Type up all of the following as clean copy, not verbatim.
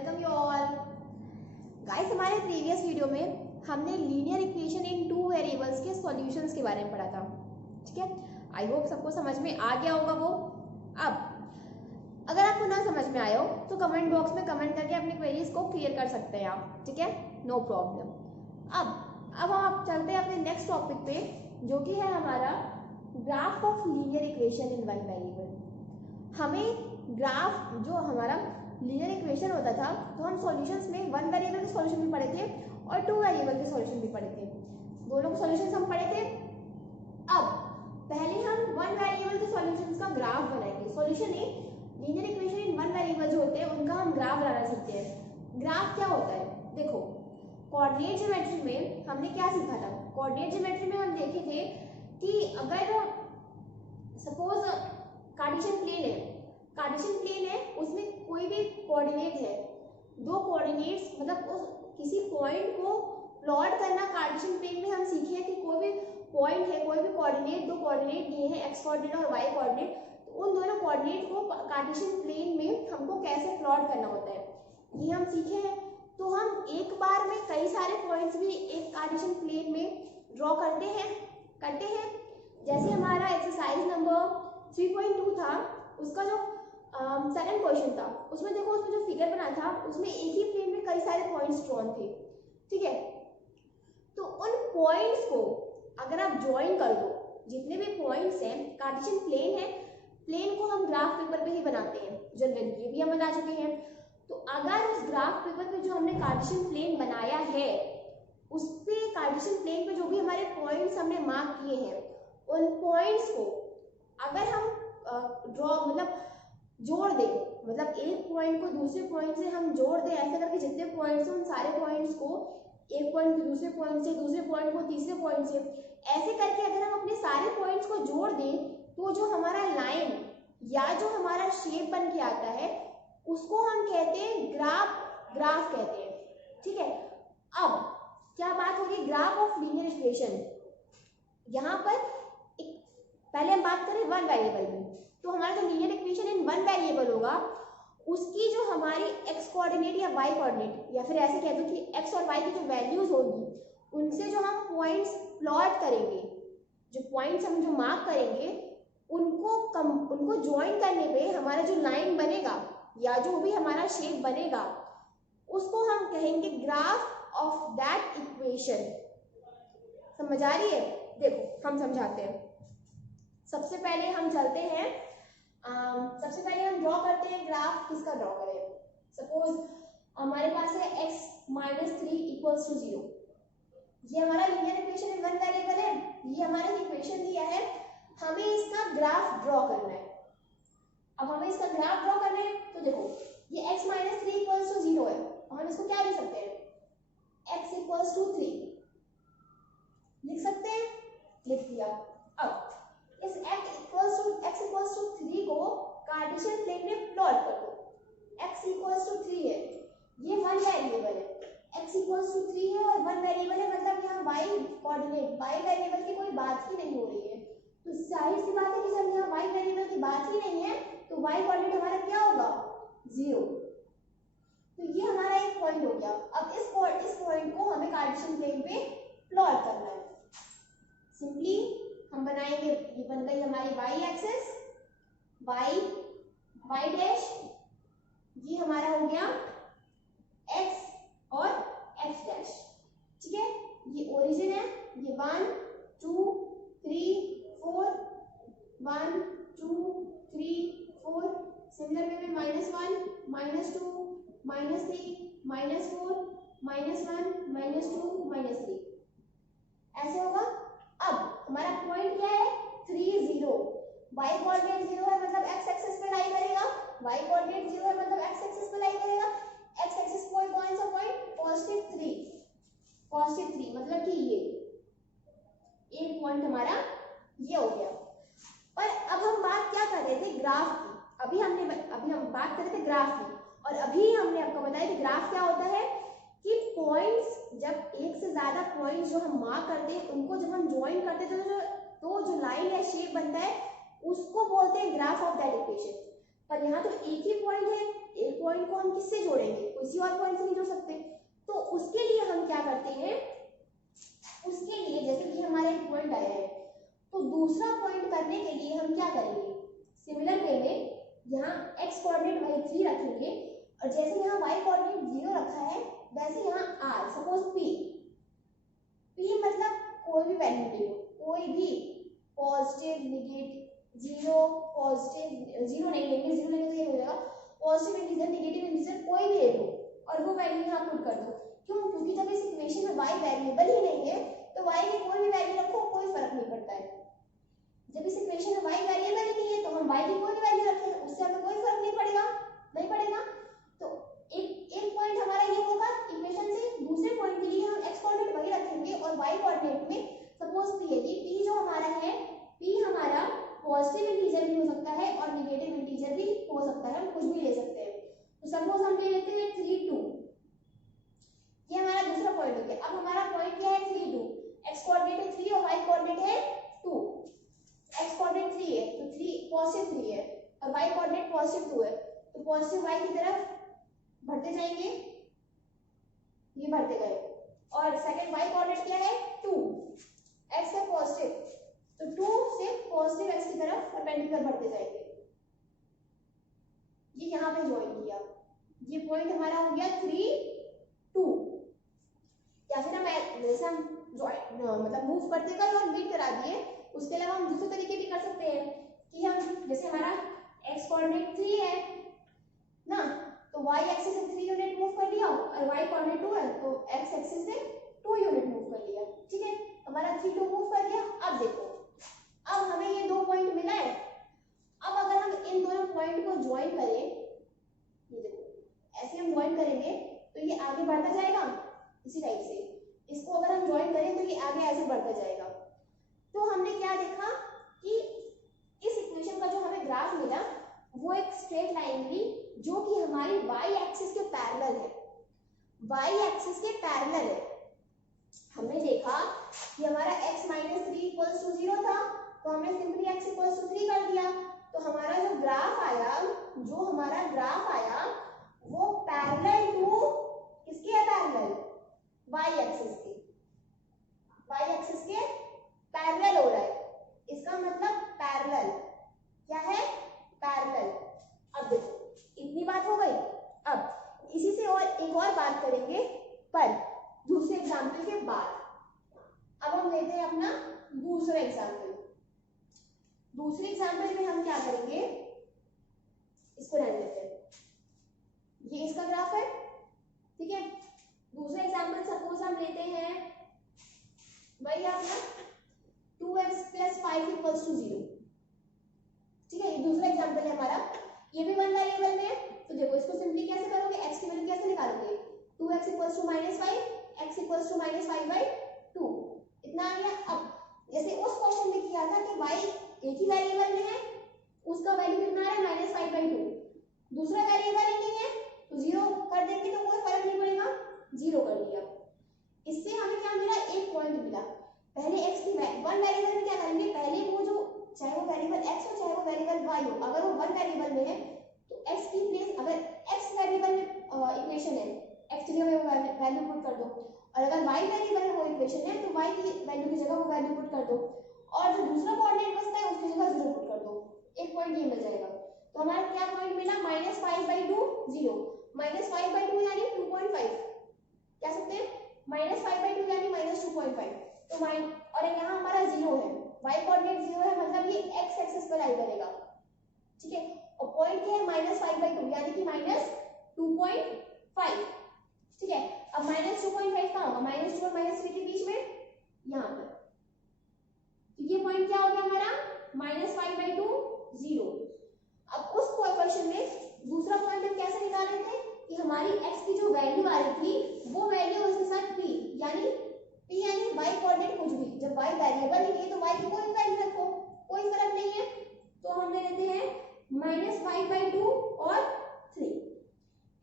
Welcome you all guys. हमारे previous video में हमने लीनियर इक्वेशन इन टू वेरिएबल्स के सॉल्यूशंस के बारे में पढ़ा था। ठीक है, आई होप सबको समझ में आ गया होगा वो। अब अगर आपको ना समझ में आया हो तो कमेंट बॉक्स में कमेंट करके अपनी क्वेरीज को क्लियर कर सकते हैं आप। ठीक है, नो प्रॉब्लम। अब हम चलते हैं अपने नेक्स्ट टॉपिक पे, जो कि है हमारा graph of linear equation in one variable. हमें ग्राफ जो हमारा लीनियर इक्वेशन होता था तो हम सॉल्यूशंस में वन वेरिएबल के सॉल्यूशन भी पढ़े थे और टू वेरिएबल के सॉल्यूशन भी पढ़े थे। दोनों के सॉल्यूशंस हम पढ़े थे। अब पहले हम वन वेरिएबल के सॉल्यूशंस का ग्राफ बनाएंगे। Solution linear equation in one variable जो होते हैं उनका हम ग्राफ बनाना सीखते हैं। ग्राफ क्या होता है? देखो, कोऑर्डिनेट ज्योमेट्री में हमने क्या सीखा था? कोऑर्डिनेट ज्योमेट्री में हम देखे थे कि अगर सपोज कार्टेशियन प्लेन है, उसमें कोई भी कोऑर्डिनेट है, दो कोऑर्डिनेट्स मतलब उस किसी पॉइंट को प्लॉट करना। कार्टेशियन प्लेन में हम सीखे हैं कि कोई भी पॉइंट है, कोई भी कोऑर्डिनेट, दो कोऑर्डिनेट दिए हैं एक्स कोऑर्डिनेट और वाई कोऑर्डिनेट, तो उन दोनों कोऑर्डिनेट को कार्टेशियन प्लेन में हमको कैसे प्लॉट करना होता है ये हम सीखे हैं। तो हम एक बार में कई सारे पॉइंट्स भी एक कार्टेशियन प्लेन में ड्रॉ करते हैं। जैसे हमारा एक्सरसाइज नंबर 3.2 था, उसका जो सेकंड क्वेश्चन था, उसमें देखो, उसमें जो फिगर बना था उसमें एक ही प्लेन में कई सारे पॉइंट्स ड्रॉन थे। ठीक है, तो उन पॉइंट्स को अगर आप ज्वाइन कर दो, जितने भी पॉइंट्स हैं, कार्टेशियन प्लेन है, प्लेन को हम ग्राफ पेपर पे ही बनाते हैं जनरली, ये भी हम बना चुके हैं। तो अगर उस ग्राफ पेपर पे जो हमने कार्टेशियन प्लेन बनाया है, उस पे कार्टेशियन प्लेन पे जो भी हमारे पॉइंट्स हमने मार्क किए हैं, उन पॉइंट्स को अगर हम मतलब जोड़ दें, मतलब एक पॉइंट को दूसरे पॉइंट से हम जोड़ दें, ऐसे करके जितने पॉइंट्स हैं उन सारे पॉइंट्स को एक पॉइंट को दूसरे पॉइंट से, दूसरे पॉइंट को तीसरे पॉइंट से, ऐसे करके अगर हम अपने सारे पॉइंट्स को जोड़ दें तो जो हमारा लाइन या जो हमारा शेप बन के आता है उसको हम कहते हैं ग्राफ कहते हैं। ठीक है, अब क्या बात होगी ग्राफ ऑफ लीनियर इक्वेशन। यहाँ पर पहले हम बात करें वन वेरिएबल में, तो हमारा जो linear equation in one variable होगा उसकी जो हमारी एक्स कोऑर्डिनेट या वाई कोऑर्डिनेट, या फिर ऐसे कह दो कि एक्स और वाई की जो वैल्यूज होगी उनसे जो हम पॉइंट्स प्लॉट करेंगे, जो पॉइंट्स हम जो मार्क करेंगे उनको ज्वाइन करने पे हमारा जो लाइन बनेगा या जो भी हमारा शेप बनेगा उसको हम कहेंगे ग्राफ ऑफ दैट इक्वेशन। समझ आ रही है? देखो हम समझाते हैं। सबसे पहले हम चलते हैं, सबसे पहले हम ड्रॉ करते हैं ग्राफ। किसका ड्रॉ करें? सपोज हमारे पास है x - 3 = 0। ये हमारा linear equation in one variable है, ये हमारा इक्वेशन दिया है, हमें इसका ग्राफ ड्रॉ करना है। अब हमें इसका ग्राफ ड्रॉ करना है तो देखो, ये x - 3 = 0 है, हम इसको क्या लिख सकते हैं? x = 3 लिख सकते हैं, लिख दिया। अब इस x = 3 को कार्टेशियन प्लेन में प्लॉट कर दो। x = 3 है, ये वन वेरिएबल है, x = 3 है और वन वेरिएबल है, मतलब यहाँ y कोऑर्डिनेट, y वेरिएबल की कोई बात ही नहीं हो रही है। तो जाहिर सी बात है कि जब यहाँ y वेरिएबल की बात ही नहीं है तो y कोऑर्डिनेट हमारा क्या होगा? 0। तो ये हमारा एक पॉइंट हो गया। अब इस पॉइंट को हमें कार्टेशियन प्लेन पे प्लॉट करना है। सिंपली हम बनाएंगे, ये बन गई हमारी y एक्सिस, y डैश, ये हमारा हो गया x और x डैश। ठीक है, ये ओरिजिन है, ये 1 2 3 4, 1 2 3 4, सिमिलर वे में -1 -2 -3 -4 -1 -2 -3 ऐसे होगा। अब हमारा पॉइंट क्या है? 3 0। y कोऑर्डिनेट 0 है मतलब x एक्सिस पे लाई करेगा, y कोऑर्डिनेट 0 है मतलब x एक्सिस पे लाई करेगा। x एक्सिस पॉइंट कौन सा पॉइंट? +3 मतलब कि ये एक पॉइंट हमारा ये हो गया। पर अब हम बात क्या कर रहे थे? ग्राफ की। अभी हम बात कर रहे थे ग्राफ की, और अभी हमने आपको बताया कि ग्राफ क्या होता है कि पॉइंट्स, जब एक से ज्यादा पॉइंट्स जो हम मार्क करते हैं उनको जब हम ज्वाइन करते हैं तो जो लाइन या शेप बनता है उसको बोलते हैं ग्राफ ऑफ दैट इक्वेशन। पर यहाँ तो एक ही पॉइंट है, एक पॉइंट को हम किससे जोड़ेंगे? किसी और पॉइंट से नहीं जुड़ सकते। तो उसके लिए हम क्या करते हैं, उसके लिए जैसे कि हमारा एक पॉइंट आया है तो दूसरा पॉइंट करने के लिए हम क्या करेंगे, सिमिलर वे में यहाँ x कोऑर्डिनेट वही 3 रखेंगे और जैसे यहाँ y कोऑर्डिनेट 0 रखा है वैसे यहाँ r, सपोज p मतलब कोई भी वैल्यू ले लो, कोई भी positive negative, zero positive, zero नहीं लेंगे, जीरो लेंगे तो ये हो जाएगा, पॉजिटिव इंटीजर नेगेटिव इंटीजर कोई भी ले लो और वो वैल्यू यहाँ पुट कर दो। क्यों? क्योंकि जब इस इक्वेशन में y वेरिएबल ही नहीं है तो y की कोई भी वैल्यू रखो कोई फर्क नहीं पड़ता है। जब इस इक्वेशन में y वेरिएबल ही नहीं है तो हम y की कोई भी वैल्यू रखें उससे हमें कोई फर्क नहीं पड़ेगा, नहीं पड़ेगा। तो एक पॉइंट हमारा ये होगा इक्वेशन से, दूसरे पॉइंट के लिए हम x कोऑर्डिनेट वही रखेंगे और y कोऑर्डिनेट में सपोज p है, p जो हमारा है, p हमारा पॉजिटिव इंटीजर भी हो सकता है और नेगेटिव इंटीजर भी हो सकता है, हम कुछ भी ले सकते हैं। तो सपोज हम ले लेते हैं 3 2, ये हमारा दूसरा पॉइंट हो गया। अब हमारा पॉइंट क्या है 3 2, x कोऑर्डिनेट है 3 और y कोऑर्डिनेट है 2, x कोऑर्डिनेट 3 है तो 3 पॉजिटिव 3 है और y कोऑर्डिनेट पॉजिटिव 2 है तो पॉजिटिव y की तरफ बढ़ते जाएंगे, ये बढ़ते गए। और सेकंड y कोऑर्डिनेट क्या है 2, x है पॉजिटिव तो 2 से पॉजिटिव x की तरफ परपेंडिकुलर बढ़ते जाएंगे। ये यहाँ पे ज्वाइन किया, ये पॉइंट हमारा हो गया 3 2। या फिर हम जैसे हम मतलब मूव करते गए और मीट करा दिए, उसके अलावा हम दूसरे तरीके भी कर सकते हैं कि हम जैसे हमारा x कोऑर्डिनेट 3 है ना तो y एक्सिस से 3 यूनिट मूव कर लिया और y कोऑर्डिनेट 2 है तो x एक्सिस से 2 यूनिट मूव कर लिया, ठीक है, हमारा 3 2 मूव कर लिया। अब देखो, अब हमें ये दो पॉइंट मिला है, अब अगर हम इन दोनों पॉइंट को ज्वाइन करें, ये देखो ऐसे हम ज्वाइन करेंगे तो ये आगे बढ़ता जाएगा इसी टाइप से, इसको अगर हम ज्वाइन करें तो ये आगे ऐसे बढ़ता जाएगा। तो हमने क्या देखा कि इस इक्वेशन का जो हमें ग्राफ मिला वो एक स्ट्रेट लाइन थी जो कि हमारी y एक्सिस के पैरेलल है, y एक्सिस के पैरेलल है। हमने देखा कि हमारा x - 3 = 0 था तो हमने सिंपली x = 3 कर दिया, तो हमारा जो ग्राफ आया वो पैरेलल टू किसके है, पैरेलल y एक्सिस के, y एक्सिस के पैरेलल हो रहा है, इसका मतलब पैरेलल क्या है, पैरेलल। अब देखो इतनी बात हो गई, अब इसी से और एक और बात करेंगे पर दूसरे एग्जाम्पल के बाद। अब हम लेते हैं अपना दूसरा एग्जाम्पल। दूसरे एग्जाम्पल में हम क्या करेंगे, इसको रहने देते हैं, ये इसका ग्राफ है, ठीक है। दूसरा एग्जाम्पल सपोज हम लेते हैं वही अपना 2x + 5 = 0, ठीक है, ये दूसरा एग्जाम्पल है हमारा, ये भी वन वेरिएबल में है। तो देखो इसको सिंपली कैसे करोगे, x की वैल्यू कैसे निकालोगे, 2x = -5, x = -5/2, इतना आ गया। अब जैसे उस क्वेश्चन में किया था कि y एक ही वेरिएबल में है, उसका वैल्यू कितना आ रहा है -5/2, दूसरा वेरिएबल ही नहीं है तो 0 कर देंगे तो कोई फर्क नहीं पड़ेगा, 0 कर दिया। इससे हमें क्या मिला, एक पॉइंट मिला। पहले x की वन वेरिएबल में क्या करेंगे, पहले वो जो चाहे वो वेरिएबल x हो चाहे वो वेरिएबल y हो, अगर वो वन वेरिएबल में है तो x की प्लेस, अगर x वेरिएबल में इक्वेशन है x की जगह वो वैल्यू पुट कर दो, और अगर y वेरिएबल में वो इक्वेशन है तो y की वैल्यू की जगह वो वैल्यू पुट कर दो, और जो दूसरा कोऑर्डिनेट बचता है उसकी जगह 0 पुट कर दो, एक पॉइंट ये मिल जाएगा। तो हमारा क्या पॉइंट मिला, -5/2 0, -5/2 यानी 2.5, क्या सकते हैं -5/2 यानी -2.5, तो और यहाँ हमारा 0 है, y कोऑर्डिनेट 0 है मतलब ये x एक्सिस पर लाई करेगा, ठीक है, और पॉइंट क्या है -5/2 यानी कि -2.5, ठीक है। अब -2.5 कहाँ होगा, -2 और -3 के बीच में, यहाँ पर, तो ये पॉइंट क्या हो गया हमारा -5/2 0। अब उस क्वेश्चन में दूसरा पॉइंट हम कैसे निकाले थे कि हमारी x की जो वैल्यू आ रही थी वो वैल्यू उसके साथ p यानी y कोऑर्डिनेट कुछ भी, जब y वेरिएबल ही नहीं है तो y की कोई वैल्यू रखो कोई फर्क नहीं है, तो हम ले लेते हैं -5/2 और 3,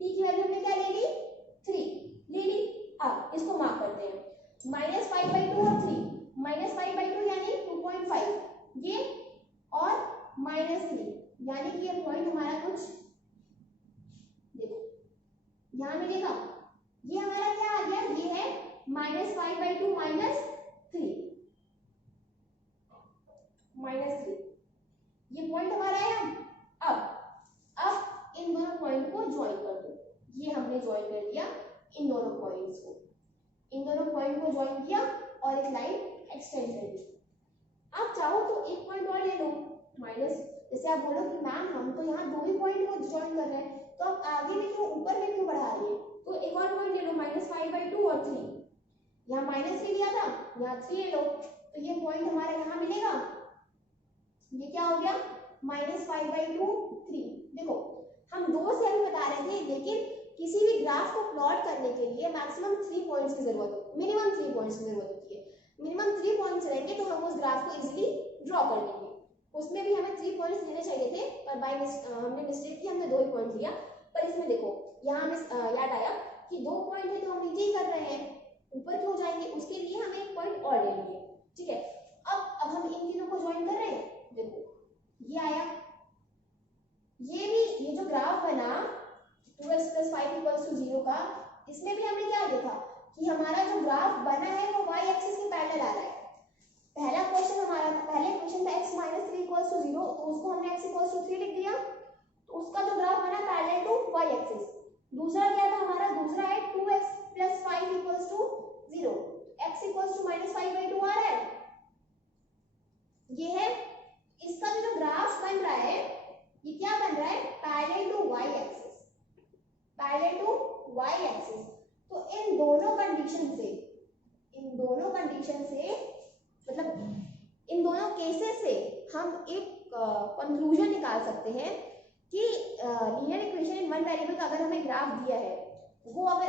p की वैल्यू हमने क्या ले ली 3 ले ली। अब इसको मार्क करते हैं, -5/2 और 3, -5/2 यानी 2.5 ये, और -3 यानी कि ये पॉइंट हमारा कुछ देखो ध्यान में देखा, ये हमारा क्या आ गया, ये है -5/2 -3 -3, ये पॉइंट हमारा आया। अब इन दोनों पॉइंट को ज्वाइन कर दो, ये हमने ज्वाइन कर दिया इन दोनों पॉइंट्स को, इन दोनों पॉइंट को ज्वाइन किया और एक लाइन एक्सटेंड कर दी। आप चाहो तो एक पॉइंट और ले लो माइनस, जैसे आप बोलो कि मैम हम तो यहाँ 2 ही पॉइंट को ज्वाइन कर रहे हैं, तो आप आगे में क्यों ऊपर में क्यों बढ़ा रही है, तो एक और पॉइंट ले लो -5/2 और 3, यहाँ -3 लिया था, यहाँ 3 ले लो, तो ये पॉइंट हमारा यहाँ मिलेगा, ये क्या हो गया -5/2 3। देखो हम 2 से अभी बता रहे थे, लेकिन किसी भी ग्राफ को प्लॉट करने के लिए मैक्सिमम 3 पॉइंट्स की जरूरत होती है, मिनिमम 3 पॉइंट्स की जरूरत होती है। मिनिमम 3 पॉइंट्स रहेंगे तो हम उस ग्राफ को इजीली ड्रॉ कर लेंगे। उसमें भी हमें 3 पॉइंट्स लेने चाहिए थे, पर हमने मिस्टेक की, हमने 2 ही पॉइंट लिया। पर इसमें देखो यहाँ हमें याद आया कि 2 पॉइंट है तो हम नीचे ही कर रहे हैं, ऊपर क्यों जाएंगे, उसके लिए हमें एक पॉइंट और ले लेंगे। ठीक है, अब हम इन तीनों को ज्वाइन कर रहे हैं, देखो ये आया, ये जो ग्राफ बना 2x + 5 = 0 का, इसमें भी हमने क्या देखा कि हमारा जो ग्राफ बना है वो y एक्सिस के पैरेलल आ रहा है। पहला क्वेश्चन हमारा था, पहले क्वेश्चन था x - 3 = 0, तो उसको हमने x = 3 लिख दिया, तो उसका जो ग्राफ बना पैरेलल टू y एक्सिस। दूसरा क्या था हमारा, दूसरा है 2x + 5 = 0, x = -5/2 आ रहा है, ये है इसका जो ग्राफ बन रहा है, ये क्या बन रहा है, parallel to y axis, parallel to y axis. तो इन दोनों कंडीशन से मतलब इन दोनों केसेस से हम एक कंक्लूजन निकाल सकते हैं कि linear equation in one variable का अगर हमें ग्राफ दिया है, वो अगर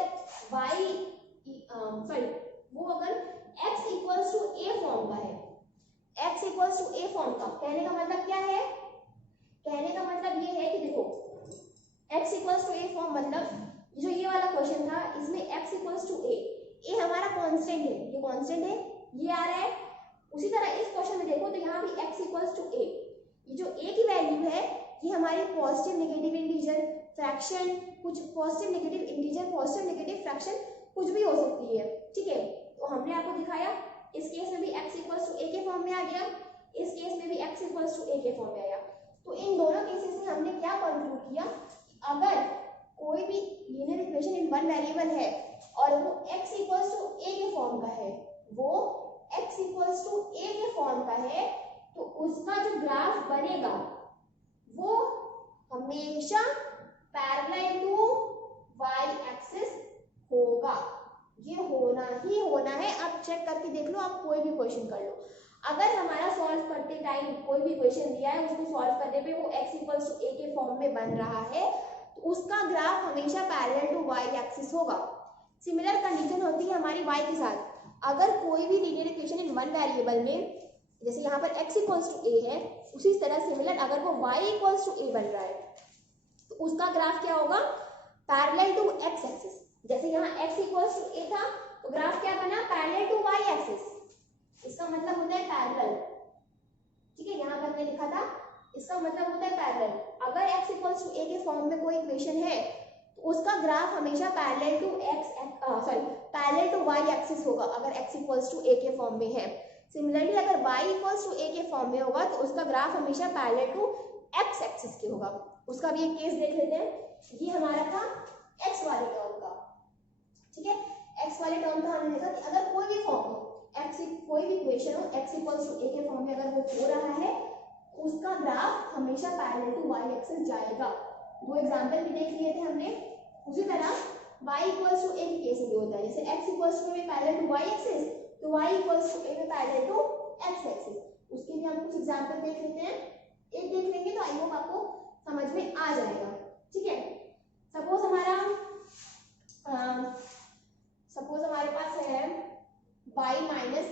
x = a फॉर्म का है, x = a फॉर्म का, कहने का मतलब क्या है, कहने का मतलब ये है कि देखो x = a फॉर्म, मतलब जो ये वाला क्वेश्चन था इसमें x = a हमारा कांस्टेंट है, ये कांस्टेंट है, ये आ रहा है। उसी तरह इस क्वेश्चन में देखो तो यहाँ भी x = a, ये जो a की वैल्यू है ये हमारी पॉजिटिव नेगेटिव इंटीजर फ्रैक्शन, कुछ positive negative integer positive negative fraction कुछ भी हो सकती है। ठीक है, तो हमने आपको दिखाया इस केस में भी x = a के फॉर्म में आ गया, इस केस में भी x = a के फॉर्म में आया। तो इन दोनों केसेस से हमने क्या कंक्लूड किया, अगर कोई भी linear equation in one variable है और वो x = a के फॉर्म का है, वो x = a के फॉर्म का है, तो उसका जो ग्राफ बनेगा वो हमेशा पैरेलल टू y एक्सिस होगा, ये होना ही होना है। आप चेक करके देख लो, आप कोई भी क्वेश्चन कर लो, अगर हमारा सॉल्व करते टाइम कोई भी क्वेश्चन दिया है, उसको सॉल्व करने पे वो x = a के फॉर्म में बन रहा है, तो उसका ग्राफ हमेशा पैरेलल टू y एक्सिस होगा। सिमिलर कंडीशन होती है हमारी y के साथ, अगर कोई भी linear equation in one variable में, जैसे यहाँ पर x = a है, उसी तरह सिमिलर अगर वो y = a बन रहा है तो उसका ग्राफ क्या होगा, पैरेलल टू x एक्सिस। जैसे यहाँ x = a था तो ग्राफ क्या बना, पैरेलल टू y एक्सिस, इसका मतलब होता है पैरेलल। ठीक है, यहाँ पर मैंने लिखा था, इसका मतलब होता है पैरेलल। अगर x = a के फॉर्म में कोई इक्वेशन है तो उसका ग्राफ हमेशा पैरेलल टू y एक्सिस होगा, अगर x = a के फॉर्म में है। सिमिलरली अगर y = a के फॉर्म में होगा तो उसका ग्राफ हमेशा पैरेलल टू x एक्सिस के होगा। उसका भी एक केस देख लेते हैं। ये हमारा था x वाले टर्म का। ठीक है, x वाले टर्म का हमने देखा कि अगर कोई भी फॉर्म हो, कोई भी इक्वेशन हो x = a के फॉर्म में अगर वो हो रहा है, उसका ग्राफ हमेशा पैरेलल टू y एक्सिस जाएगा। 2 एग्जांपल भी देख लिए थे हमने। उसी तरह y = a के केस में होता है, जैसे x = a में पैरेलल टू y एक्सिस, तो y = a में पैरेलल टू x एक्सिस। उसके लिए हम कुछ एग्जांपल देख लेते हैं, एक देख लेंगे तो आई होप आपको समझ में आ जाएगा। ठीक है, सपोज हमारे पास है y - 8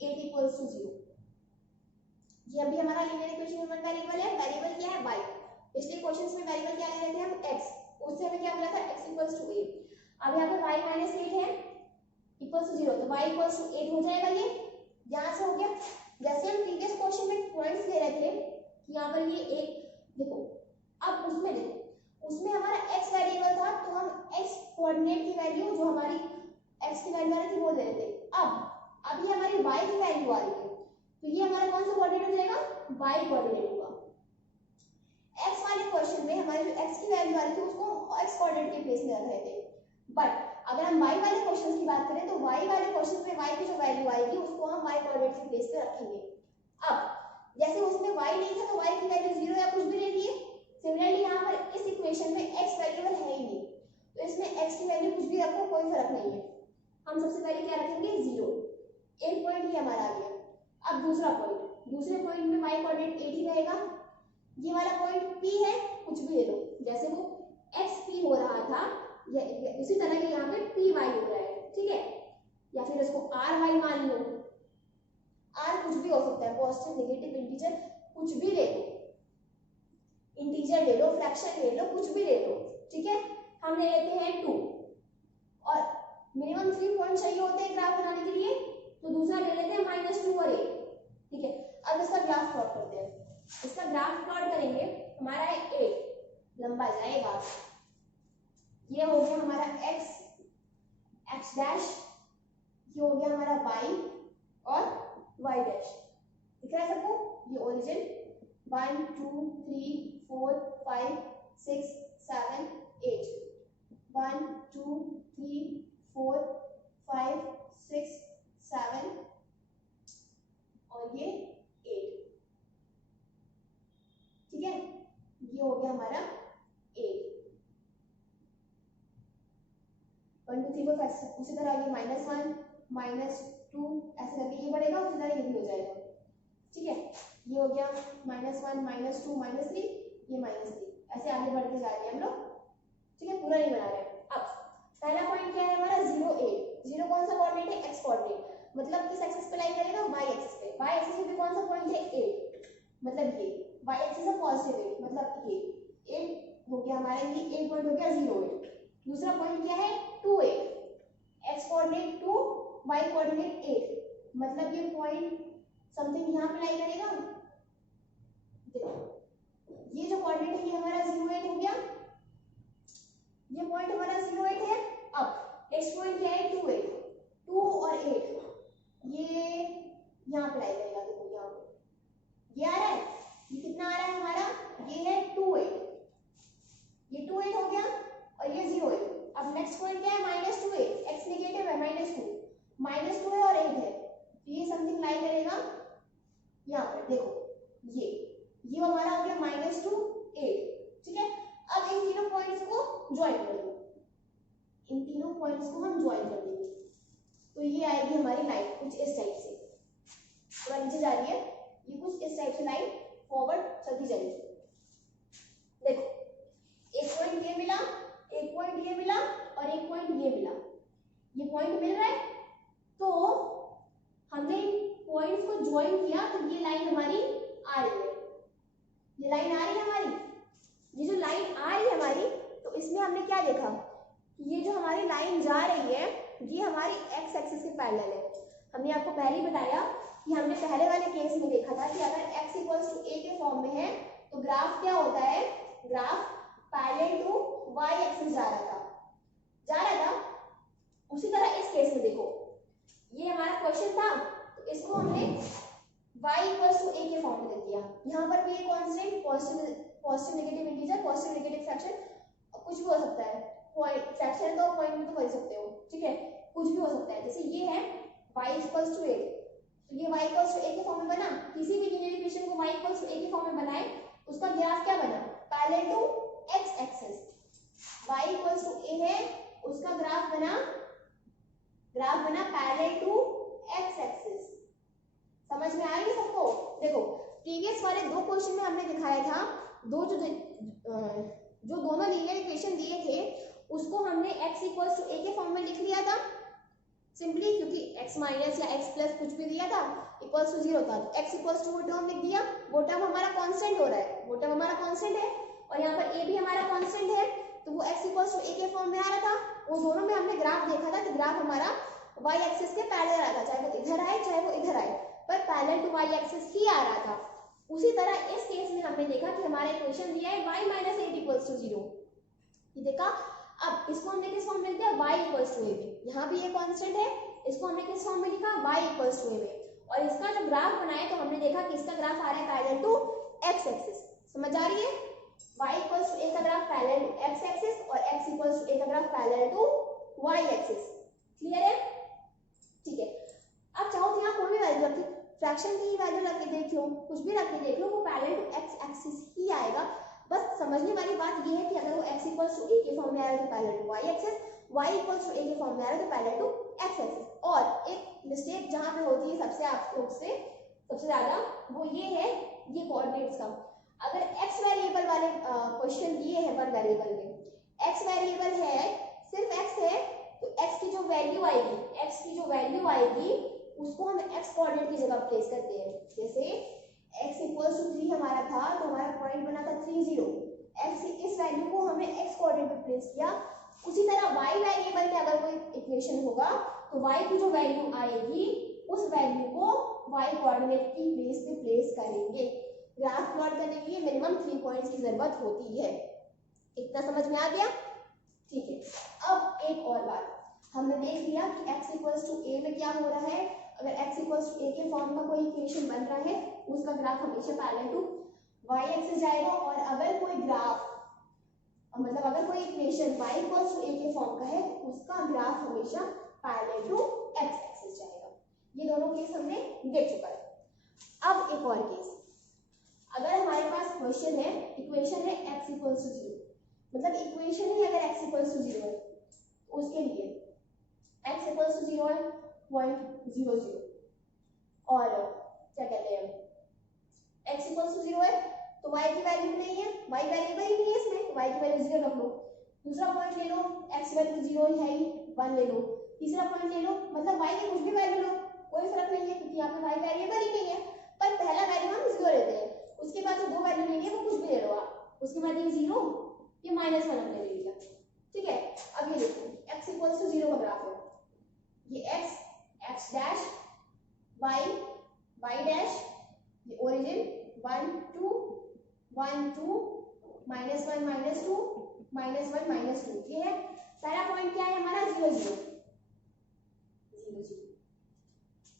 = 0। ये अभी हमारा लीनियर इक्वेशन वन वेरिएबल है, वेरिएबल क्या है y। पिछले क्वेश्चंस में वेरिएबल क्या ले रहे थे हम, x, उससे हमें क्या मिला था, x = a। अब यहाँ पे y - 8 है = 0, तो y = 8 हो जाएगा। ये यहाँ से हो गया। जैसे हम प्रीवियस क्वेश्चन में पॉइंट्स ले रहे थे कि यहाँ पर ये एक देखो, अब उसमें देखो, उसमें हमारा x वेरिएबल था तो हम x हमारी y की वैल्यू आ रही है, तो ये हमारा कौन सा कोऑर्डिनेट हो जाएगा, y कोऑर्डिनेट होगा। x वाले क्वेश्चन में हमारी जो x की वैल्यू आ रही थी उसको हम x कोऑर्डिनेट के प्लेस में रख रहे थे, बट अगर हम y वाले क्वेश्चन की बात करें तो y वाले क्वेश्चन में y की जो वैल्यू आएगी उसको हम y कोऑर्डिनेट के प्लेस पे रखेंगे। अब जैसे उसमें y नहीं था तो y की वैल्यू 0 या कुछ भी ले लिए, सिमिलरली यहाँ पर इस इक्वेशन में x वेरिएबल है ही नहीं, तो इसमें x की वैल्यू कुछ भी रखो कोई फर्क नहीं है। हम सबसे पहले क्या रखेंगे, 0। एक पॉइंट ये हमारा आ गया। अब दूसरा पॉइंट, दूसरे पॉइंट में y कोऑर्डिनेट 8 ही रहेगा। ये वाला पॉइंट P है, कुछ भी ले लो, जैसे वो XP हो रहा था उसी तरह के यहाँ पे PY हो रहा है, ठीक है, या फिर इसको RY मान लो। R कुछ भी हो सकता है, पॉजिटिव नेगेटिव इंटीजर कुछ भी ले लो, इंटीजर ले लो, फ्रैक्शन ले लो, कुछ भी ले लो, ठीक है। हम ले लेते हैं 2 और मिनिमम 3 पॉइंट चाहिए होते हैं ग्राफ बनाने के लिए, तो दूसरा ले लेते हैं -2 और 8, ठीक है। अब इसका ग्राफ प्लॉट करते हैं। इसका ग्राफ प्लॉट करेंगे, हमारा है 8 लंबा जाएगा, ये हो गया हमारा x डैश, ये हो गया हमारा y और y डैश, दिख रहा है सबको, ये ओरिजिन 1 2 3 4 5 6 7 8, 1 2 3 4 5 6 7 और ये 8, ठीक है, ये हो गया हमारा 8। 1 2 3 4 उसी तरह ये -1 -2 ऐसे करके ये बढ़ेगा, उसी तरह ये भी हो जाएगा, ठीक है। ये हो गया -1 -2 -3, ये -3, ऐसे आगे बढ़ते जा रहे हैं हम लोग, ठीक है, पूरा नहीं बना रहे हैं। अब पहला पॉइंट क्या है हमारा 0 8, 0 कौन सा कोऑर्डिनेट है, x कोऑर्डिनेट, मतलब किस एक्सिस पे लाई करेगा, y एक्सिस पे। y एक्सिस पे कौन सा पॉइंट है 8, मतलब ये y एक्सिस है पॉजिटिव 8, मतलब ये 8 हो गया हमारा, ये 8 पॉइंट हो गया 0 8। दूसरा पॉइंट क्या है 2 8, x कोऑर्डिनेट 2 y कोऑर्डिनेट 8, मतलब ये पॉइंट समथिंग यहाँ पे लाई करेगा, देखो ये जो कोऑर्डिनेट है ये हमारा 0 8 हो गया, ये पॉइंट हमारा 0 8 है। अब नेक्स्ट पॉइंट क्या है 2 8, 2 और 8 ये यहाँ पे लाई करेगा, देखो यहाँ पे ये आ रहा है, ये कितना आ रहा है हमारा, ये है 2 8, ये 2 8 हो गया और ये 0 8। अब नेक्स्ट पॉइंट क्या है -2 8, x नेगेटिव है -2 है और 8 है, तो ये समथिंग लाई करेगा यहाँ पर, देखो ये हमारा हो गया -2 8, ठीक है। अब इन तीनों पॉइंट्स को ज्वाइन कर दो, इन तीनों पॉइंट्स को हम ज्वाइन कर देंगे, तो ये आएगी हमारी लाइन कुछ इस टाइप से, थोड़ा नीचे जा रही है, ये कुछ इस टाइप से लाइन फॉरवर्ड चलती जाएगी। देखो एक पॉइंट ये मिला, एक पॉइंट ये मिला और एक पॉइंट ये मिला, ये पॉइंट मिल रहा है, तो हमने इन पॉइंट्स को ज्वाइन किया, तो ये लाइन हमारी आ रही है, ये लाइन आ रही है हमारी, ये जो लाइन आ रही है हमारी, तो इसमें हमने क्या देखा कि ये जो हमारी लाइन जा रही है ये हमारी x एक्सिस के पैरेलल है। हमने आपको पहले ही बताया कि हमने पहले वाले केस में देखा था कि अगर x = a के फॉर्म में है तो ग्राफ क्या होता है, graph parallel to y axis जा रहा था। उसी तरह इस केस में देखो, ये हमारा क्वेश्चन था, तो इसको हमने y = a के फॉर्म में लिख दिया। यहाँ पर भी ये constant positive negative integer, positive negative fraction, कुछ भी हो सकता है, पॉइंट फ्रैक्शन तो पॉइंट में तो कर सकते हो, ठीक है, कुछ भी हो सकता है। जैसे ये है y = 8, तो ये y = a के फॉर्म में बना, किसी भी लीनियर इक्वेशन को y = a के फॉर्म में बनाए, उसका ग्राफ क्या बना, parallel to x axis, y = a है, उसका ग्राफ बना पैरेलल टू x एक्सिस। समझ में आ रही है सबको? देखो प्रीवियस वाले दो क्वेश्चन में हमने दिखाया था, जो दोनों लीनियर इक्वेशन दिए थे उसको हमने x = a के फॉर्म में लिख लिया था सिंपली, क्योंकि x माइनस या x प्लस कुछ भी दिया था इक्वल्स टू 0 था, तो x इक्वल्स टू वो टर्म लिख दिया, वो टर्म हमारा कांस्टेंट हो रहा है, वो टर्म हमारा कांस्टेंट है और यहाँ पर a भी हमारा कांस्टेंट है, तो वो x इक्वल्स टू a के फॉर्म में आ रहा था। वो दोनों में हमने ग्राफ देखा था कि ग्राफ हमारा y एक्सिस के पैरेलल आ रहा था, चाहे वो इधर आए चाहे वो इधर आए, पर पैरेलल टू y एक्सिस ही आ रहा था। उसी तरह इस केस में हमने देखा कि हमारा इक्वेशन दिया है y - 8 = 0, ये देखा। अब इसको हमने किस फॉर्म में लिख दिया, y = ab, यहाँ भी ये कांस्टेंट है, इसको हमने किस फॉर्म में लिखा, y इक्वल्स टू a में, और इसका जो ग्राफ बनाए तो हमने देखा कि इसका ग्राफ आ रहा है पैरेलल टू x एक्सिस। समझ आ रही है, y इक्वल्स टू a का graph parallel to x axis और x इक्वल्स टू a का graph parallel to y axis. Clear है, ठीक है। अब चाहो तो यहाँ कोई भी वैल्यू रख, फ्रैक्शन की वैल्यू रख के देख लो, कुछ भी रख के देख लो, वो पैरेलल टू x एक्सिस ही आएगा। बस समझने वाली बात ये है कि अगर वो x इक्वल्स टू a के फॉर्म में आ रहा है तो parallel to y axis, y equals to a के फॉर्म में आ रहा है तो पैरेलल टू x एक्सिस। और एक मिस्टेक जहां पे होती है सबसे आप लोग से सबसे ज्यादा, वो ये है ये कोऑर्डिनेट्स का। अगर x वेरिएबल वाले क्वेश्चन दिए हैं, वन वेरिएबल में x वेरिएबल है, सिर्फ x है, तो x की जो वैल्यू आएगी उसको हम x कोऑर्डिनेट की जगह प्लेस करते हैं। जैसे x इक्वल्स टू 3 हमारा था तो हमारा पॉइंट बना था 3 0, x इस वैल्यू को हमने x कोऑर्डिनेट पे प्लेस किया। उसी तरह y वेरिएबल में अगर कोई इक्वेशन होगा तो y की जो वैल्यू आएगी उस वैल्यू को y कोऑर्डिनेट की प्लेस पे प्लेस करेंगे। ग्राफ प्लॉट करने के लिए मिनिमम 3 पॉइंट्स की जरूरत होती है। इतना समझ में आ गया, ठीक है। अब एक और बात, हमने देख लिया कि x इक्वल्स टू a में क्या हो रहा है। अगर x इक्वल्स टू a के फॉर्म का कोई इक्वेशन बन रहा है उसका ग्राफ हमेशा पैरेलल टू y एक्सिस जाएगा, और अगर कोई ग्राफ मतलब अगर कोई equation y equals to a के फॉर्म का है उसका ग्राफ हमेशा पैरेलल टू x एक्सिस जाएगा। ये दोनों केस हमने देख चुका है। अब एक और केस, अगर हमारे पास क्वेश्चन है, इक्वेशन है x इक्वल्स टू 0, मतलब इक्वेशन ही अगर x इक्वल्स टू 0 है उसके लिए x इक्वल्स टू 0 है 0.00, और क्या कहते हैं x इक्वल्स टू 0 है तो y की वैल्यू नहीं है, y वेरिएबल ही नहीं है इसमें, y की वैल्यू 0 रख लो। दूसरा पॉइंट ले लो, x वैल्यू 0 है ही, 1 ले लो। तीसरा पॉइंट ले लो, मतलब y की कुछ भी वैल्यू लो, कोई फर्क नहीं है क्योंकि यहाँ पे y वेरिएबल ही नहीं है। पर पहला वैल्यू हम 0 लेते हैं, उसके बाद जो दो वैल्यू लेनी है वो कुछ भी ले लो आप, उसके बाद ये 0 ये -1 हमने ले लिया, ठीक है। अब ये देखो x इक्वल्स टू 0 का ग्राफ है, ये x डैश y डैश, ये ओरिजिन 1 2 1 2 -1 -2 -1 -2, ये है पहला पॉइंट। क्या है हमारा 0 0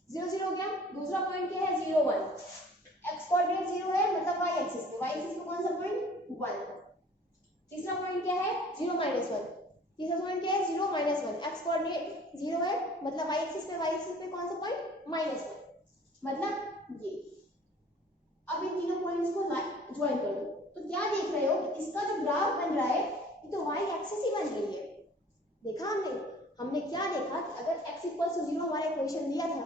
0 0 गया। दूसरा पॉइंट क्या है 0 1, x कोऑर्डिनेट 0 है मतलब y एक्सिस पे कौन सा पॉइंट 1। तीसरा पॉइंट क्या है 0 -1, तीसरा पॉइंट क्या है 0 -1, x कोऑर्डिनेट 0 है मतलब y एक्सिस पे कौन सा पॉइंट -1, मतलब ये। अब इन तीनों पॉइंट्स को ज्वाइन कर दो तो क्या देख रहे हो कि इसका जो ग्राफ बन रहा है ये तो y एक्सिस ही बन रही है। देखा हमने क्या देखा कि अगर x इक्वल्स टू 0 हमारा इक्वेशन दिया था,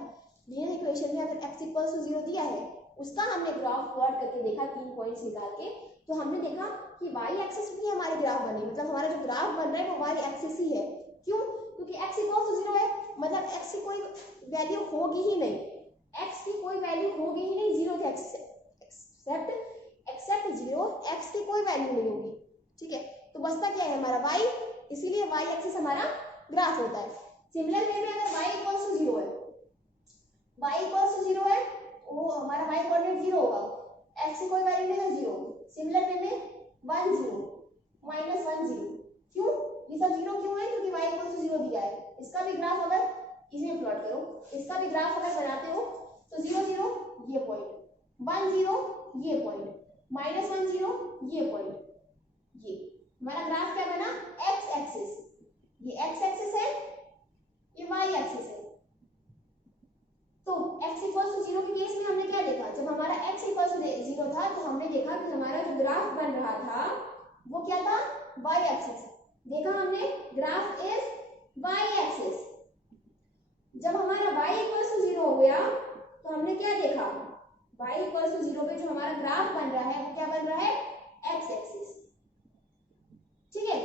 लीनियर इक्वेशन में अगर x इक्वल्स टू 0 दिया है उसका हमने ग्राफ प्लॉट करके देखा 3 पॉइंट्स निकाल के, तो हमने देखा कि y एक्सिस भी हमारे ग्राफ बने, मतलब हमारा जो ग्राफ बन रहा है वो y एक्सिस ही है। क्यों? क्योंकि x इक्वल्स टू 0 है मतलब x की कोई वैल्यू होगी ही नहीं, x की कोई वैल्यू होगी ही नहीं 0 के एक्सेप्ट 0, x की कोई वैल्यू नहीं होगी, ठीक है। तो बचता क्या है हमारा y, इसीलिए y एक्सिस हमारा ग्राफ होता है। सिमिलर वे में अगर y इक्वल्स टू 0 है, y इक्वल्स टू 0 है वो हमारा y कोऑर्डिनेट 0 होगा, x की कोई वैल्यू नहीं है 0। सिमिलर वे में 1 0 -1 0, क्यों ये सब 0 क्यों है? क्योंकि y इक्वल्स टू 0 दिया है। इसका भी ग्राफ अगर इसमें प्लॉट करो, इसका भी ग्राफ अगर बनाते हो तो 0 0 ये पॉइंट, 1 0 ये पॉइंट, -1 0 ये पॉइंट, ये हमारा ग्राफ क्या बना x एक्सिस, ये x एक्सिस है ये y एक्सिस है। तो x इक्वल्स टू 0 के केस में हमने क्या देखा, जब हमारा x इक्वल्स टू 0 था तो हमने देखा कि हमारा जो ग्राफ बन रहा था वो क्या था y एक्सिस। देखा हमने ग्राफ इज y एक्सिस। जब हमारा y इक्वल्स टू 0 हो गया तो हमने क्या देखा, y इक्वल्स टू 0 पे जो हमारा ग्राफ बन रहा है वो क्या बन रहा है x एक्सिस, ठीक है।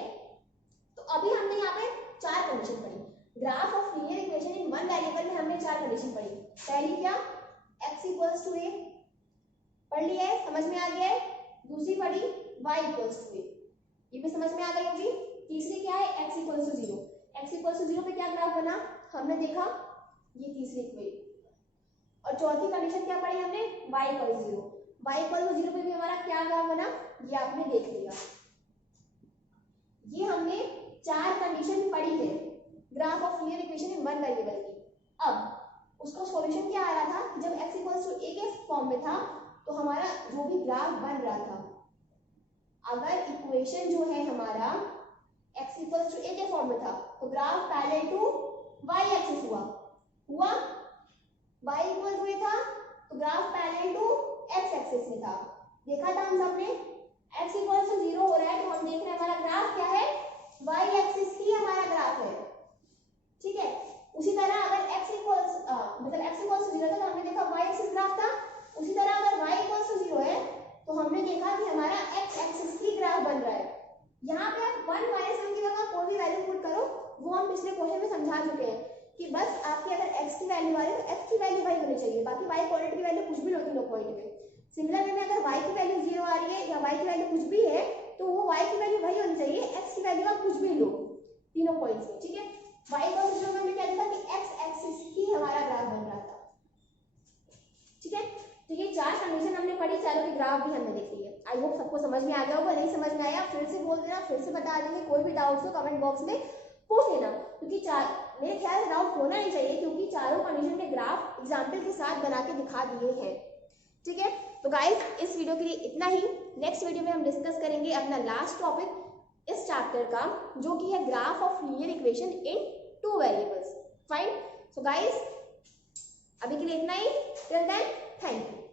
तो अभी हमने यहाँ पे 4 कंडीशन पढ़ी, graph of linear equation in one variable में हमने 4 कंडीशन पढ़ी। पहली क्या x इक्वल्स टू a पढ़ लिया है, समझ में आ गया है। दूसरी पढ़ी y इक्वल्स टू a, ये भी समझ में आ गई होगी। तीसरी क्या है x equals to 0, x equals to 0 पे क्या ग्राफ बना हमने देखा, ये तीसरी इक्वेशन। और चौथी कंडीशन क्या पढ़ी हमने y equals to 0, y equals to 0 पे भी हमारा क्या ग्राफ बना ये आपने देख लिया। ये हमने 4 कंडीशन पढ़ी है graph of linear equation in one variable की। अब उसका सॉल्यूशन क्या आ रहा था कि जब x इक्वल्स टू a के फॉर्म में था तो हमारा जो भी ग्राफ बन रहा था, अगर इक्वेशन जो है हमारा x इक्वल्स टू a के फॉर्म में था तो graph parallel to y axis हुआ y इक्वल टू a था तो graph parallel to x axis में था। देखा था हम सबने x इक्वल्स टू 0 हो रहा है तो हम देख रहे हैं हमारा ग्राफ क्या है, y एक्सिस ही हमारा ग्राफ है, ठीक है। उसी तरह अगर x इक्वल्स मतलब x इक्वल्स टू 0 था तो हमने देखा y एक्सिस ग्राफ था, उसी तरह अगर y इक्वल्स टू 0 है तो हमने देखा कि हमारा x एक्सिस ही ग्राफ बन रहा है। यहाँ पे आप 1 माइनस 1 की जगह कोई भी वैल्यू पुट करो, वो हम पिछले क्वेश्चन में समझा चुके हैं कि बस आपकी अगर x की वैल्यू आ रही है तो x की वैल्यू वही होनी चाहिए, बाकी y कोऑर्डिनेट की वैल्यू कुछ भी नहीं होती नो पॉइंट में। सिमिलर वे में अगर y की वैल्यू 0 आ रही है या y की वैल्यू कुछ भी है तो वो y की वैल्यू वही होनी चाहिए, x की वैल्यू आप कुछ भी लो तीनों पॉइंट्स में, ठीक है। y को जो हमने क्या देखा कि x एक्सिस ही हमारा ग्राफ बन रहा था, ठीक है। तो ये 4 कंडीशन हमने पढ़ी, चारों की ग्राफ भी हमने देख ली है। आई होप सबको समझ में आ गया होगा, नहीं समझ में आया फिर से बोल देना, फिर से बता देंगे, कोई भी डाउट्स हो कमेंट बॉक्स में पूछ लेना, क्योंकि मेरे ख्याल से डाउट होना नहीं चाहिए क्योंकि चारों कंडीशन के ग्राफ एग्जाम्पल के साथ बना के दिखा दिए हैं, ठीक है। तो गाइस इस वीडियो के लिए इतना ही। नेक्स्ट वीडियो में हम डिस्कस करेंगे अपना लास्ट टॉपिक इस चैप्टर का, जो कि है graph of linear equation in 2 variables. Fine. So guys अभी के लिए इतना ही। Till then thank you.